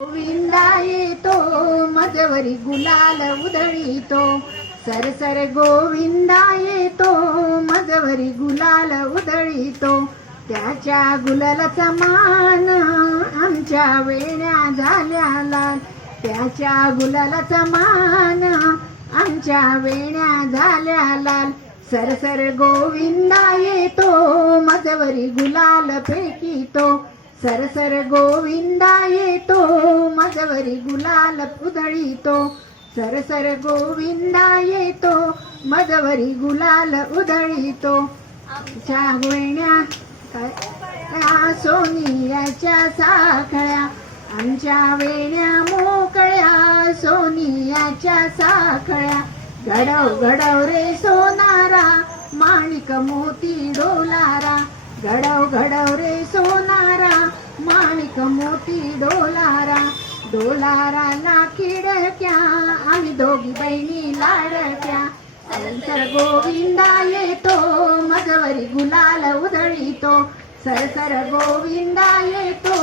गोविंदा येतो मजवरी गुलाल उधळीतो, सरसर गोविंदा येतो मजवरी गुलाल उधळीतो. त्याच्या गुलालाचा मान आमच्या वेण्या झाल्या लाल, त्याच्या गुलालाचा मान आमच्या वेण्या झाल्या लाल. सरसर गोविंदा येतो मजवरी गुलाल फेकीतो, सरसर गोविंदा येतो मजवरी गुलाल उधळीतो, सरसर गोविंदा येतो मजवरी गुलाल उधळीतो. आमच्या वेण्या सोनियाच्या साखळ्या, आमच्या वेण्या मोकळ्या सोनियाच्या साखळ्या. घडव घडव रे सोनारा माणिक मोती डोलारा, घडव घडव रे सोनारा माणिक मोती डोलारा. डोलाराला खिडक्या आम्ही दोघी बहिणी लाडक्या, सरसर गोविंदा येतो मजवरी गुलाल उधळीतो, सरसर गोविंदा येतो